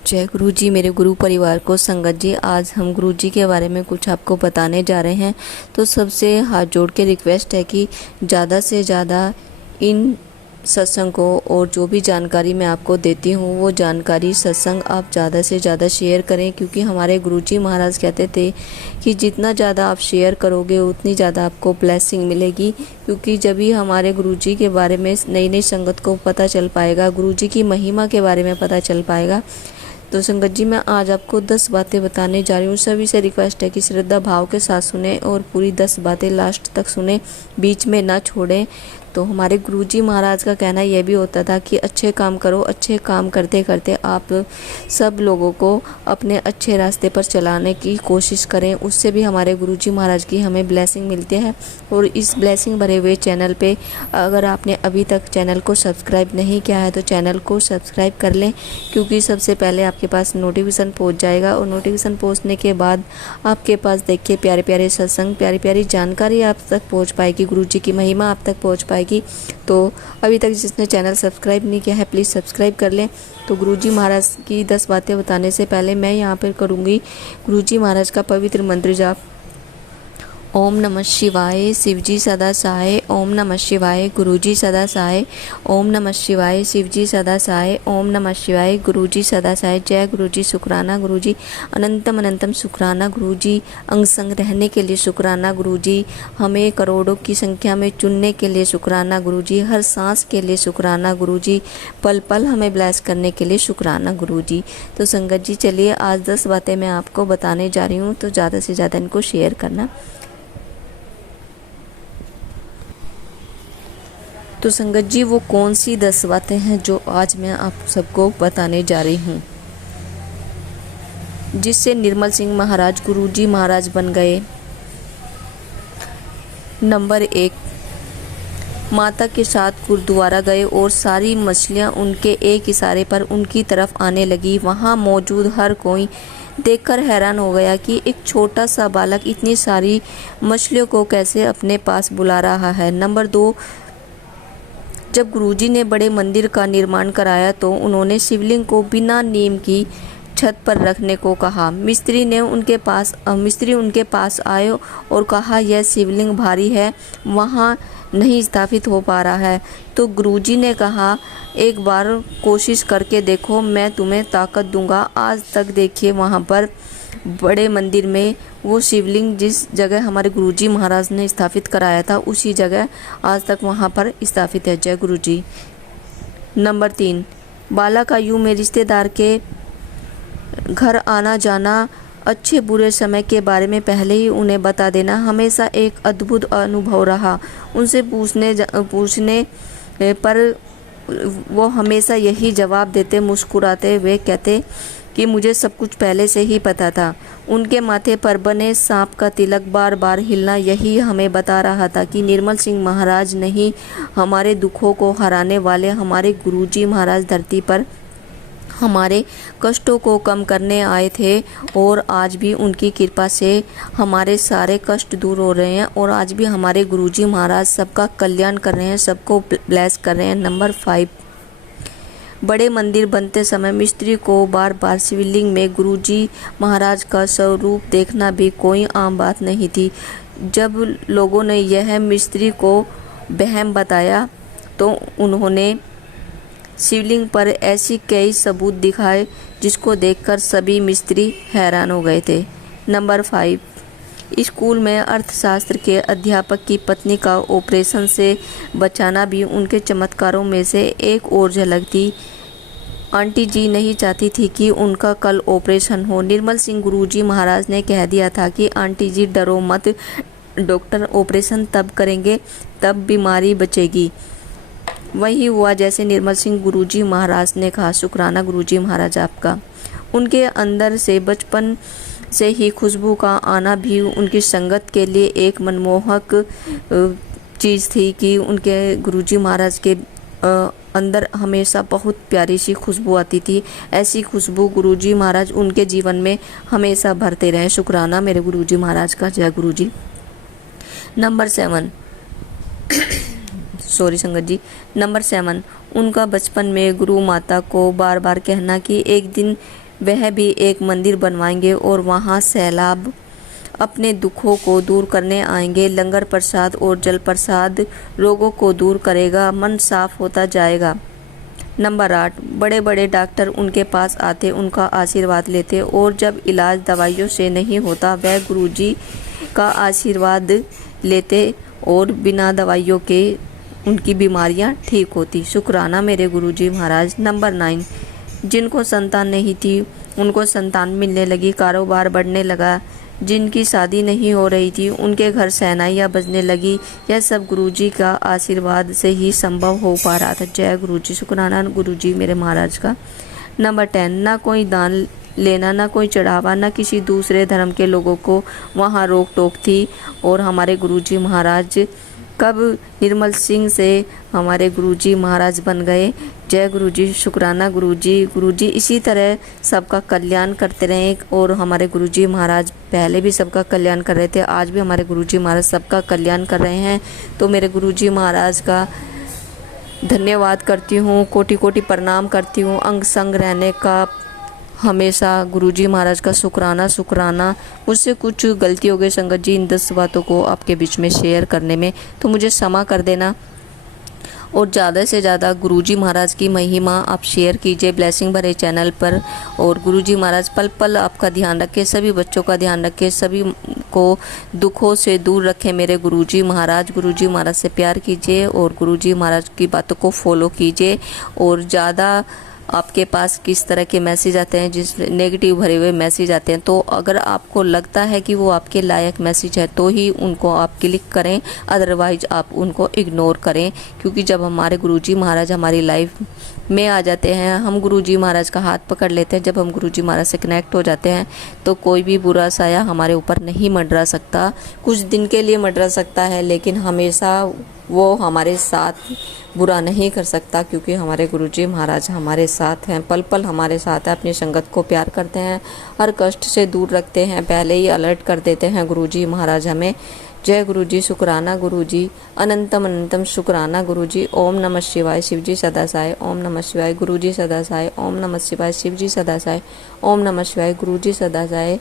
जय गुरु जी। मेरे गुरु परिवार को संगत जी, आज हम गुरु जी के बारे में कुछ आपको बताने जा रहे हैं। तो सबसे हाथ जोड़ के रिक्वेस्ट है कि ज़्यादा से ज़्यादा इन सत्संग को और जो भी जानकारी मैं आपको देती हूँ वो जानकारी सत्संग आप ज़्यादा से ज़्यादा शेयर करें, क्योंकि हमारे गुरुजी महाराज कहते थे कि जितना ज़्यादा आप शेयर करोगे उतनी ज़्यादा आपको ब्लेसिंग मिलेगी। क्योंकि जब भी हमारे गुरुजी के बारे में नई नई संगत को पता चल पाएगा, गुरुजी की महिमा के बारे में पता चल पाएगा। तो संगत जी, मैं आज आपको 10 बातें बताने जा रही हूँ। सभी से रिक्वेस्ट है कि श्रद्धा भाव के साथ सुने और पूरी 10 बातें लास्ट तक सुने, बीच में ना छोड़ें। तो हमारे गुरुजी महाराज का कहना यह भी होता था कि अच्छे काम करो, अच्छे काम करते करते आप सब लोगों को अपने अच्छे रास्ते पर चलाने की कोशिश करें। उससे भी हमारे गुरुजी महाराज की हमें ब्लेसिंग मिलती है। और इस ब्लेसिंग भरे हुए चैनल पे अगर आपने अभी तक चैनल को सब्सक्राइब नहीं किया है तो चैनल को सब्सक्राइब कर लें, क्योंकि सबसे पहले आपके पास नोटिफिकेशन पहुंच जाएगा। और नोटिफिकेशन पहुंचने के बाद आपके पास देखिए प्यारे प्यारे सत्संग, प्यारी प्यारी जानकारी आप तक पहुँच पाएगी, गुरुजी की महिमा आप तक पहुँच पाएगी। तो अभी तक जिसने चैनल सब्सक्राइब नहीं किया है प्लीज़ सब्सक्राइब कर लें। तो गुरुजी महाराज की 10 बातें बताने से पहले मैं यहाँ पर करूँगी गुरुजी महाराज का पवित्र मंत्र जाप। ओम नमः शिवाय, शिवजी सदा सहाय। ओम नमः शिवाय, गुरुजी सदा सहाय। ओम नमः शिवाय, शिवजी सदा सहाय। ओम नमः शिवाय, गुरुजी सदा सहाय। जय गुरुजी, शुक्राना गुरुजी, अनंतम अनंतम शुक्राना गुरुजी, अंग संग रहने के लिए शुक्राना गुरुजी, हमें करोड़ों की संख्या में चुनने के लिए शुक्राना गुरुजी, हर सांस के लिए शुक्राना गुरुजी, पल पल हमें ब्लेस करने के लिए शुक्राना गुरुजी। तो संगत जी, चलिए आज 10 बातें मैं आपको बताने जा रही हूँ, तो ज़्यादा से ज़्यादा इनको शेयर करना। तो संगत जी, वो कौन सी 10 बातें हैं जो आज मैं आप सबको बताने जा रही हूँ, जिससे निर्मल सिंह महाराज गुरुजी महाराज बन गए। नंबर 1, माता के साथ गुरुद्वारा गए और सारी मछलियाँ उनके एक इशारे पर उनकी तरफ आने लगी। वहाँ मौजूद हर कोई देखकर हैरान हो गया कि एक छोटा सा बालक इतनी सारी मछलियों को कैसे अपने पास बुला रहा है। नंबर 2, जब गुरुजी ने बड़े मंदिर का निर्माण कराया तो उन्होंने शिवलिंग को बिना नीम की छत पर रखने को कहा। मिस्त्री उनके पास आए और कहा, यह शिवलिंग भारी है, वहाँ नहीं स्थापित हो पा रहा है। तो गुरुजी ने कहा, एक बार कोशिश करके देखो, मैं तुम्हें ताकत दूंगा। आज तक देखिए वहाँ पर बड़े मंदिर में वो शिवलिंग जिस जगह हमारे गुरुजी महाराज ने स्थापित कराया था उसी जगह आज तक वहाँ पर स्थापित है। जय गुरुजी। नंबर 3, बालक आयु में रिश्तेदार के घर आना जाना, अच्छे बुरे समय के बारे में पहले ही उन्हें बता देना हमेशा एक अद्भुत अनुभव रहा। उनसे पूछने पर वो हमेशा यही जवाब देते, मुस्कुराते हुए कहते कि मुझे सब कुछ पहले से ही पता था। उनके माथे पर बने सांप का तिलक बार बार हिलना यही हमें बता रहा था कि निर्मल सिंह महाराज नहीं, हमारे दुखों को हराने वाले हमारे गुरुजी महाराज धरती पर हमारे कष्टों को कम करने आए थे। और आज भी उनकी कृपा से हमारे सारे कष्ट दूर हो रहे हैं और आज भी हमारे गुरुजी महाराज सबका कल्याण कर रहे हैं, सबको ब्लेस कर रहे हैं। नंबर 5, बड़े मंदिर बनते समय मिस्त्री को बार बार शिवलिंग में गुरुजी महाराज का स्वरूप देखना भी कोई आम बात नहीं थी। जब लोगों ने यह मिस्त्री को वहम बताया तो उन्होंने शिवलिंग पर ऐसी कई सबूत दिखाए जिसको देखकर सभी मिस्त्री हैरान हो गए थे। नंबर 5, स्कूल में अर्थशास्त्र के अध्यापक की पत्नी का ऑपरेशन से बचाना भी उनके चमत्कारों में से एक और झलक थी। आंटी जी नहीं चाहती थी कि उनका कल ऑपरेशन हो। निर्मल सिंह गुरुजी महाराज ने कह दिया था कि आंटी जी डरो मत, डॉक्टर ऑपरेशन तब करेंगे तब बीमारी बचेगी। वही हुआ जैसे निर्मल सिंह गुरुजी महाराज ने कहा। शुक्राना गुरुजी महाराज आपका। उनके अंदर से बचपन से ही खुशबू का आना भी उनकी संगत के लिए एक मनमोहक चीज़ थी कि उनके गुरुजी महाराज के अंदर हमेशा बहुत प्यारी सी खुशबू आती थी। ऐसी खुशबू गुरुजी महाराज उनके जीवन में हमेशा भरते रहे। शुक्राना मेरे गुरुजी महाराज का। जय गुरुजी। नंबर 7 सॉरी संगत जी। नंबर 7, उनका बचपन में गुरु माता को बार बार कहना कि एक दिन वह भी एक मंदिर बनवाएंगे और वहाँ सैलाब अपने दुखों को दूर करने आएंगे। लंगर प्रसाद और जल प्रसाद रोगों को दूर करेगा, मन साफ होता जाएगा। नंबर 8, बड़े बड़े डॉक्टर उनके पास आते, उनका आशीर्वाद लेते और जब इलाज दवाइयों से नहीं होता वह गुरुजी का आशीर्वाद लेते और बिना दवाइयों के उनकी बीमारियां ठीक होती। शुक्राना मेरे गुरुजी महाराज। नंबर 9, जिनको संतान नहीं थी उनको संतान मिलने लगी, कारोबार बढ़ने लगा। जिनकी शादी नहीं हो रही थी उनके घर शहनाइयाँ बजने लगी। यह सब गुरुजी का आशीर्वाद से ही संभव हो पा रहा था। जय गुरुजी। शुक्राना गुरुजी मेरे महाराज का। नंबर 10, ना कोई दान लेना, ना कोई चढ़ावा, ना किसी दूसरे धर्म के लोगों को वहाँ रोक टोक थी। और हमारे गुरुजी महाराज कब निर्मल सिंह से हमारे गुरुजी महाराज बन गए। जय गुरुजी। शुक्राना गुरुजी। गुरुजी इसी तरह सबका कल्याण करते रहें और हमारे गुरुजी महाराज पहले भी सबका कल्याण कर रहे थे, आज भी हमारे गुरुजी महाराज सबका कल्याण कर रहे हैं। तो मेरे गुरुजी महाराज का धन्यवाद करती हूँ, कोटि कोटि प्रणाम करती हूँ। अंग संग रहने का हमेशा गुरुजी महाराज का शुक्राना शुक्राना। मुझसे कुछ गलती हो गई संगत जी इन 10 बातों को आपके बीच में शेयर करने में, तो मुझे क्षमा कर देना। और ज़्यादा से ज़्यादा गुरुजी महाराज की महिमा आप शेयर कीजिए ब्लेसिंग भरे चैनल पर। और गुरुजी महाराज पल पल आपका ध्यान रखें, सभी बच्चों का ध्यान रखें, सभी को दुखों से दूर रखें मेरे गुरुजी महाराज। गुरुजी महाराज से प्यार कीजिए और गुरुजी महाराज की बातों को फॉलो कीजिए। और ज़्यादा आपके पास किस तरह के मैसेज आते हैं, जिस नेगेटिव भरे हुए मैसेज आते हैं, तो अगर आपको लगता है कि वो आपके लायक मैसेज है तो ही उनको आप क्लिक करें, अदरवाइज आप उनको इग्नोर करें। क्योंकि जब हमारे गुरुजी महाराज हमारी लाइफ में आ जाते हैं, हम गुरुजी महाराज का हाथ पकड़ लेते हैं, जब हम गुरुजी महाराज से कनेक्ट हो जाते हैं तो कोई भी बुरा साया हमारे ऊपर नहीं मंडरा सकता। कुछ दिन के लिए मंडरा सकता है लेकिन हमेशा वो हमारे साथ बुरा नहीं कर सकता, क्योंकि हमारे गुरुजी महाराज हमारे साथ हैं, पल पल हमारे साथ हैं, अपनी संगत को प्यार करते हैं, हर कष्ट से दूर रखते हैं, पहले ही अलर्ट कर देते हैं गुरुजी महाराज हमें। जय गुरुजी। शुक्राना गुरुजी। अनंतम अनंतम शुक्राना गुरुजी। ओम नमः शिवाय। शिवजी सदा साय। ओम नमः शिवाय। गुरुजी सदा साय। ओम नमः शिवाय। शिवजी सदा साय। ओम नमः शिवाय। गुरुजी सदा साय।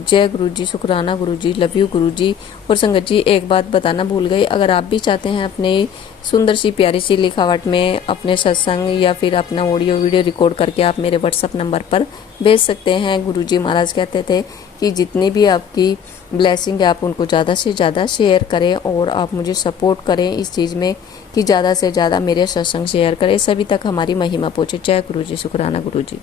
जय गुरुजी। शुक्राना गुरुजी। लव यू गुरुजी। और संगत जी एक बात बताना भूल गई, अगर आप भी चाहते हैं अपने सुंदर सी प्यारी सी लिखावट में अपने सत्संग या फिर अपना ऑडियो वीडियो रिकॉर्ड करके आप मेरे व्हाट्सअप नंबर पर भेज सकते हैं। गुरुजी महाराज कहते थे कि जितनी भी आपकी ब्लेसिंग है आप उनको ज़्यादा से ज़्यादा शेयर करें और आप मुझे सपोर्ट करें इस चीज़ में कि ज़्यादा से ज़्यादा मेरे सत्संग शेयर करें, सभी तक हमारी महिमा पहुँचे। जय गुरुजी। शुक्राना गुरुजी।